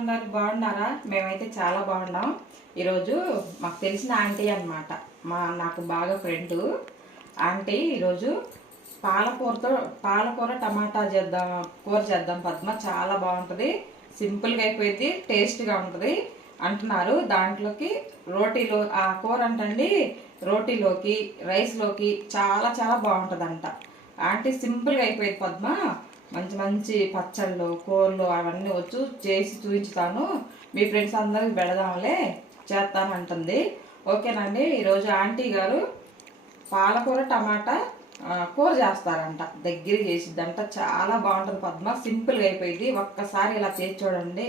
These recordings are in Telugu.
ఉన్నారు? బాగున్నారా? మేమైతే చాలా బాగున్నాం. ఈరోజు మాకు తెలిసిన ఆంటీ అనమాట, నాకు బాగా ఫ్రెండ్ ఆంటీ. ఈరోజు పాలకూర టమాటా కూర చేద్దాం పద్మ, చాలా బాగుంటుంది, సింపుల్గా అయిపోయింది, టేస్ట్గా ఉంటుంది అంటున్నారు. దాంట్లోకి రోటీలో ఆ కూర అంటండి, రోటీలోకి రైస్లోకి చాలా చాలా బాగుంటుందంట. ఆంటీ సింపుల్గా అయిపోయింది పద్మ, మంచి మంచి పచ్చళ్ళు కూరలు అవన్నీ వచ్చు చేసి చూపించుతాను, మీ ఫ్రెండ్స్ అందరికి పెడదాంలే చేస్తాను అంటుంది. ఓకేనండి. ఈరోజు ఆంటీ గారు పాలకూర టమాటా కూర చేస్తారంట, దగ్గర చేసిద్దంట, చాలా బాగుంటుంది పద్మ, సింపుల్గా అయిపోయింది. ఒక్కసారి ఇలా చేసి చూడండి,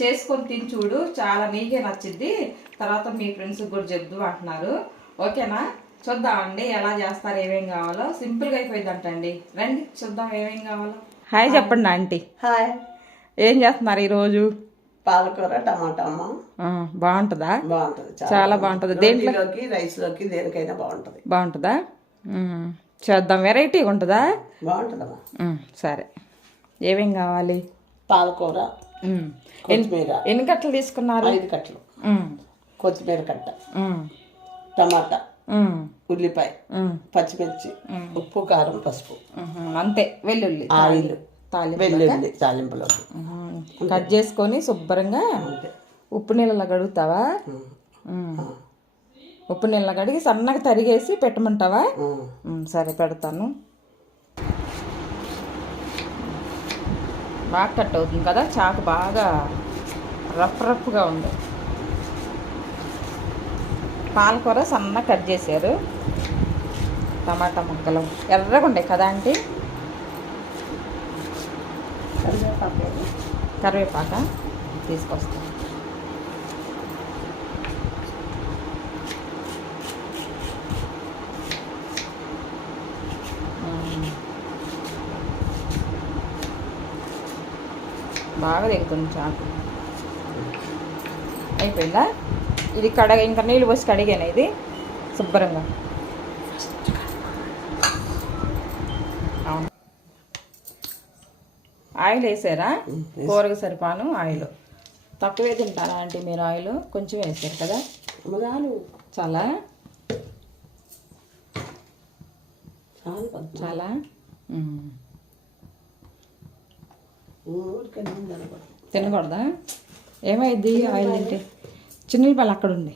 చేసుకొని తిని చూడు, చాలా నీకే నచ్చిద్ది, తర్వాత మీ ఫ్రెండ్స్కి కూడా చెప్దు అంటున్నారు. ఓకేనా? చూద్దామండి ఎలా చేస్తారు, ఏమేం కావాలో. సింపుల్గా అయిపోయింది అంటండి. రండి చూద్దాం ఏమేం కావాలో. హాయ్ చెప్పండి ఆంటీ. హాయ్. ఏం చేస్తున్నారు ఈరోజు? పాలకూర టమాటా అమ్మ. బాగుంటుందా? బాగుంటుంది, చాలా బాగుంటుంది. దేంట్లోకి రైస్లోకి దేనికైనా బాగుంటుంది. బాగుంటుందా? చేద్దాం. వెరైటీగా ఉంటుందా? బాగుంటుందమ్మా. సరే, ఏమేం కావాలి? పాలకూర, కొత్తిమీర. ఎన్ని కట్టలు తీసుకున్నారు? 5 కట్టలు. కొత్తిమీర కట్ట, టమాటా, ఉల్లిపాయ, పచ్చిమిర్చి, ఉప్పు, కారం, పసుపు, అంతే. వెల్లుల్లి, ఆయిల్, వెల్లుల్లి తాలింపులోకి కట్ చేసుకొని శుభ్రంగా ఉప్పు నీళ్ళలో కడుగుతావా? ఉప్పు నీళ్ళలో కడిగి సన్నగా తరిగేసి పెట్టమంటావా? సరే, పెడతాను. బాగా కట్ అవుతుంది కదా, చాకు బాగా రఫ్గా ఉంది. పాలకూర సన్నగా కట్ చేశారు, టమాటా ముక్కలు ఎర్రగా ఉండే కదా ఆంటీ. కరివేపాక తీసుకొస్తాను. బాగా దిగుతుంది చాకు. అయిపోయిందా? ఇది ఇంకా నీళ్ళు పోసి కడిగాను ఇది శుభ్రంగా. అవును, ఆయిల్ వేసారా? కూరకు సరిపాను ఆయిల్. తక్కువే తింటారా ఆంటీ మీరు? ఆయిల్ కొంచెం వేసారు కదా, చాలా చాలా తినకూడదా? ఏమైంది ఆయిల్ తింటే? చిన్నపాలు అక్కడ ఉంది.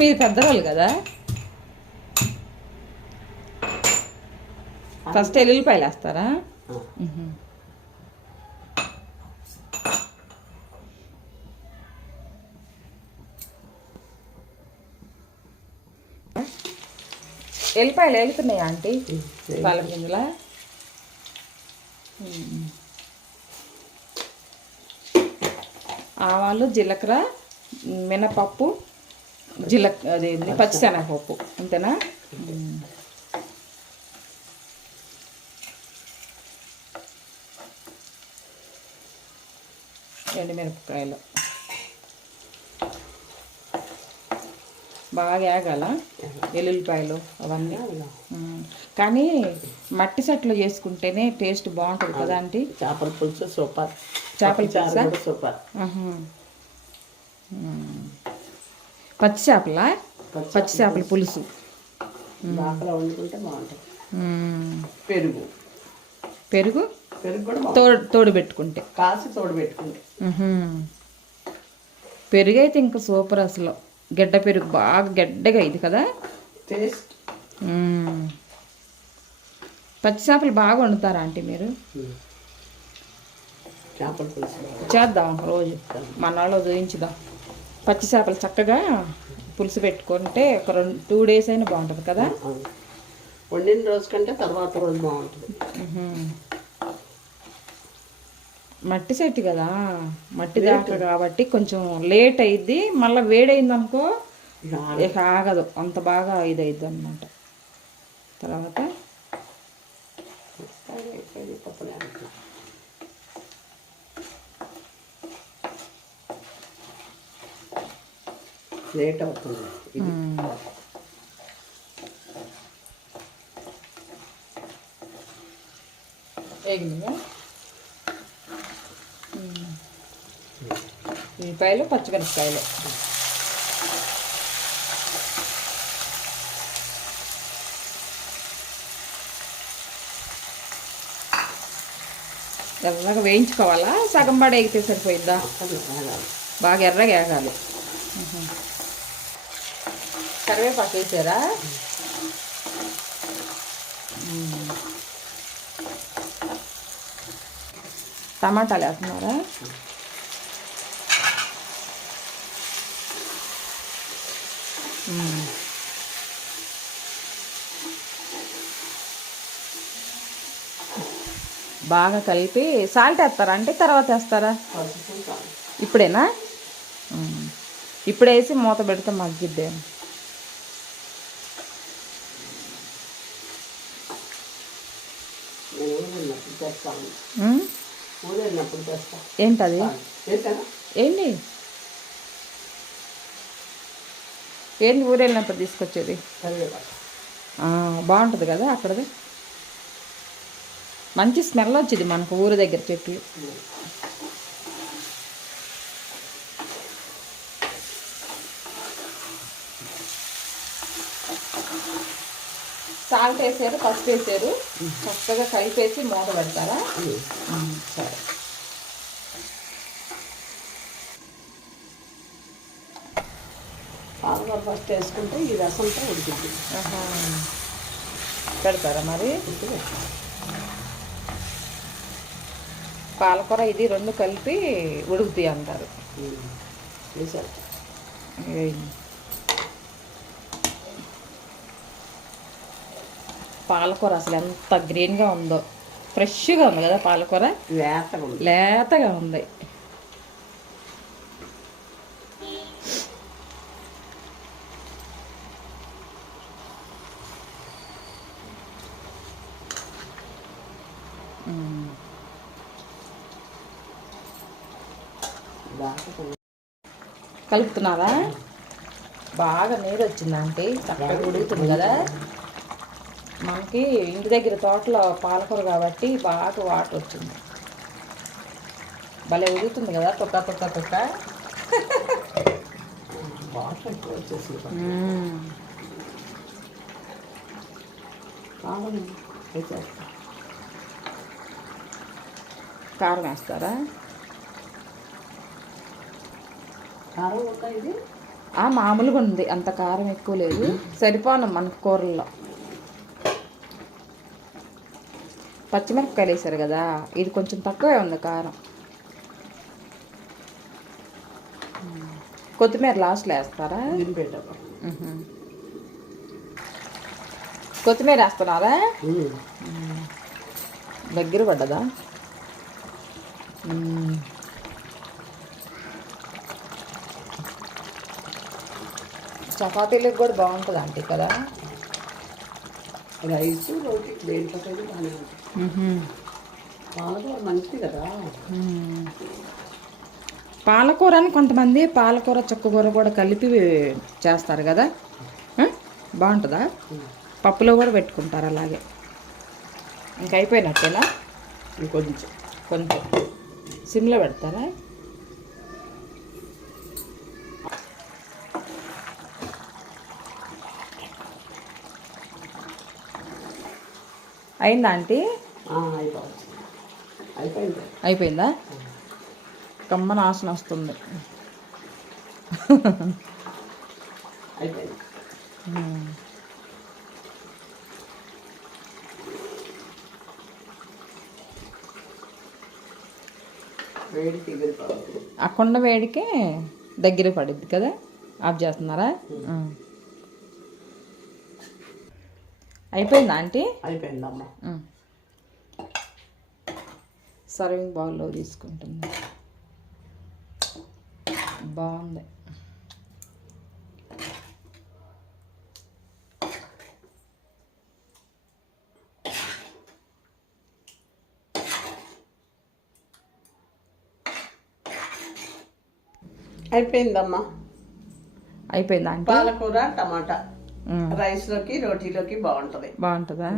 మీరు పెద్దవాళ్ళు కదా. ఫస్ట్ ఎల్లుల్లిపాయలు వేస్తారా? ఎల్లిపాయలు వేగుతున్నాయా ఆంటీ? పాలక గింజల ఆవాలు, జీలకర్ర, మినపప్పు, అది పచ్చిశనగపప్పు, అంతేనా? ఎండుమిరపకాయలు బాగా వేగాల, వెల్లుల్లిపాయలు అవన్నీ. కానీ మట్టి సెట్లో చేసుకుంటేనే టేస్ట్ బాగుంటుంది కదా ఆంటీ. చేపల పులుసు సూపర్. చేపల పులుసు సూపర్. పచ్చి చేపల పులుసు వండుకుంటే బాగుంటుంది. పెరుగు పెరుగు పెరుగు కూడా తోడు పెట్టుకుంటే, కాసి తోడు పెట్టుకుంటే. పెరుగు అయితే ఇంకా సూపర్ అసలు. గడ్డ పెరుగు బాగా గడ్డగా ఇది కదా టేస్ట్. పచ్చి చేపలు బాగా వండుతారా ఆంటీ మీరు? చేపల పులుసు చేద్దాం రోజు, మన వాళ్ళు చూపించుదాం. పచ్చి చేపలు చక్కగా పులుసు పెట్టుకుంటే ఒక 2 days అయినా బాగుంటుంది కదా. వండిన రోజు కంటే తర్వాత రోజు బాగుంటుంది. మట్టి సెట్ కదా, మట్టి దాకా కాబట్టి కొంచెం లేట్ అయింది. మళ్ళీ వేడైంది అనుకో ఇక ఆగదు, అంత బాగా ఇదైద్ది అన్నమాట. తర్వాత లేట్ అవుతుంది ఇది. వేగినాయా ఉల్లిపాయలు పచ్చిమిరపకాయలు. ఎర్రగా వేయించుకోవాలా? సగం పడి ఎగితే సరిపోయిద్దా? బాగా ఎర్రగా వేగాలి. కరివేపాకు వేసారా? టమాటాలు వేస్తున్నారా? బాగా కలిపి సాల్ట్ వేస్తారా అంటే తర్వాత వేస్తారా? ఇప్పుడేనా? ఇప్పుడు వేసి మూత పెడితే మగ్గిద్దే. ఏంటది? ఏంటి ఏంటి ఊరు వెళ్ళినప్పుడు తీసుకొచ్చేది? బాగుంటుంది కదా అక్కడది. మంచి స్మెల్ వచ్చింది మనకు ఊరు దగ్గర చెట్లు. సాల్ట్ వేసారు, పసుపు వేసారు, చక్కగా కలిపేసి మూత పెడతారా? సరే. పాలకూర ఫస్ట్ వేసుకుంటే ఈ రసంతో ఉడికింది. పెడతారా మరి? పాలకూర ఇది రెండు కలిపి ఉడుకుతాయి అంటారు. పాలకూర అసలు ఎంత గ్రీన్గా ఉందో, ఫ్రెష్గా ఉంది కదా పాలకూర, లేతగా ఉంది. కలుపుతున్నారా? బాగా నీరు వచ్చిందంటే చక్కగా ఉడుకుతుంది కదా. మనకి ఇంటి దగ్గర తోటలో పాలకూర కాబట్టి బాగా వాటర్ వచ్చింది. భలే ఉడుకుతుంది కదా, తొక్క తొక్క తొక్క. కారం వేస్తారా? కారం ఉందా ఇది? మామూలుగా ఉంది, అంత కారం ఎక్కువ లేదు, సరిపోను మనకు కూరల్లో. పచ్చిమిరపకాయలు వేసారు కదా, ఇది కొంచెం తక్కువే ఉంది కారం. కొత్తిమీర లాస్ట్లో వేస్తారా? కొత్తిమీర వేస్తున్నారా? దగ్గర పడ్డదా? చపాతీలకు కూడా బాగుంటుంది అంటే కదా. రైస్ రోటీ దేంట్లోకైనా బాగానే ఉంటుంది. పాలకూర మంచిది కదా. పాలకూర అని కొంతమంది పాలకూర చుక్కకూర కూడా కలిపి చేస్తారు కదా, బాగుంటుందా? పప్పులో కూడా పెట్టుకుంటారు అలాగే. ఇంక అయిపోయినట్టేనా? కొంచెం కొంచెం సిమ్లో పెడతారా? అయిందా ఆంటీ? అయిపోయిందా? కమ్మన వాసన వస్తుంది. ఆ కుండ వేడికే దగ్గర పడిద్ది కదా. ఆఫ్ చేస్తున్నారా? అయిపోయిందా ఆంటీ? అయిపోయిందమ్మా. సర్వింగ్ బౌల్లో తీసుకుంటుంది. బాగుంది. అయిపోయిందమ్మా. అయిపోయిందా అంటే పాలకూర టమాటా రైస్లోకి రోటీలోకి బాగుంటుంది. బాగుంటుందా?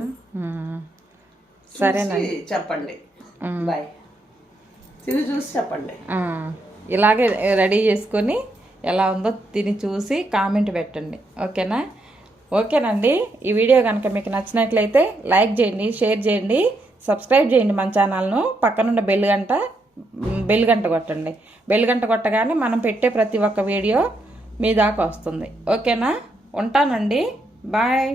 సరేనండి, చెప్పండి. బాయ్. చూసి చెప్పండి. ఇలాగే రెడీ చేసుకొని ఎలా ఉందో తిని చూసి కామెంట్ పెట్టండి. ఓకేనా? ఓకేనండి. ఈ వీడియో కనుక మీకు నచ్చినట్లయితే లైక్ చేయండి, షేర్ చేయండి, సబ్స్క్రైబ్ చేయండి మన ఛానల్ను. పక్కనున్న బెల్ గంట కొట్టండి. బెల్ గంట కొట్టగానే మనం పెట్టే ప్రతి ఒక్క వీడియో మీ దాకా వస్తుంది. ఓకేనా? ఉంటానండి. బాయ్.